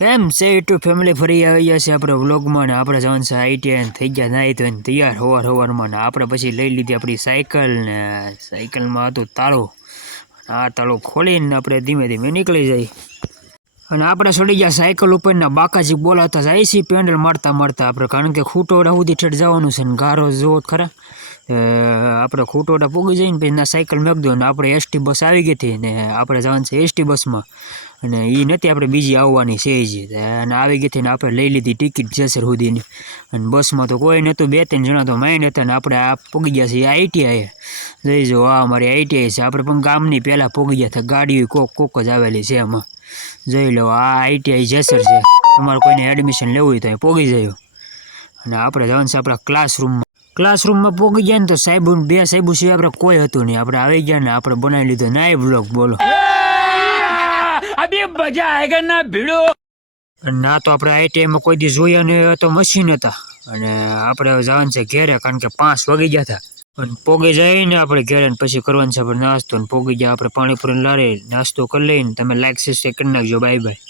કેમ છે YouTube family ફરી આવી ગયા છે આપણે વ્લોગમાં ને આપણે જવાનું છે આઈટીઆઈ થઈ ગયા નાઈ તો તૈયાર સવારમાં ને આપણે પછી લઈ લીધી આપણી સાયકલ ને સાયકલમાં હતું તાળું આ તાળું ખોલીને આપણે ધીમે ધીમે નીકળી જઈએ અને આપણે ચડી ગયા સાયકલ ઉપરના બાકાજી બોલાવતા જાય છે પેન્ડલ મારતા મારતા આપણે કારણ કે ખૂટોડા સુધી ઠેઠ જવાનું છે ને ગારો જોવો ખરા આપણે ખૂટોડા પૂગી જઈને પછી ના સાયકલ મેક દો ને આપણે એસટી બસ આવી ગઈ હતી ને આપણે જવાનું છે એસટી બસમાં અને એ નથી આપણે બીજી આવવાની છે જ અને આવી ગઈ હતી ને આપણે લઈ લીધી ટિકિટ જેસર સુધીની અને બસમાં તો કોઈ નહોતું 2-3 જણા તો માઇન્ડ હતા ને આપણે આ પૂગી ગયા છીએ આઈટીઆઈ જઈ જો આ અમારી આઈટીઆઈ છે આપણે પણ ગામની પહેલાં પૂગી ગયા હતા ગાડીઓ કોક જ આવેલી છે એમાં જોઈ લો આ આઈટીઆઈ જેસર છે તમારે કોઈને એડમિશન લેવું હોય તો એ પોગી જાય અને આપણે જવાનું છે આપણા ક્લાસરૂમમાં પોગી ગયા ને તો સાહેબ 2 સાહેબો સિવાય આપણે કોઈ હતું નહીં આપણે આવી ગયા ને આપણે બનાવી લીધો નાઈ બ્લોગ બોલો અભી મજા આયેગા ના ભીડો ના તો આપણે આઈટીઆઈમાં કોઈ દી જોયા નહીં તો મશીન હતા અને આપણે જવાનું છે ઘેરે કારણ કે 5 વાગી ગયા હતા અને પોગી જઈને આપણે ઘેરે પછી કરવાનું છે આપણે નાસ્તો ને પોગી ગયા આપણે પાણીપુરી લારે નાસ્તો કરી લઈને તમે લાઈક સબસ્ક્રાઈબ કરી નાખજો બાય બાય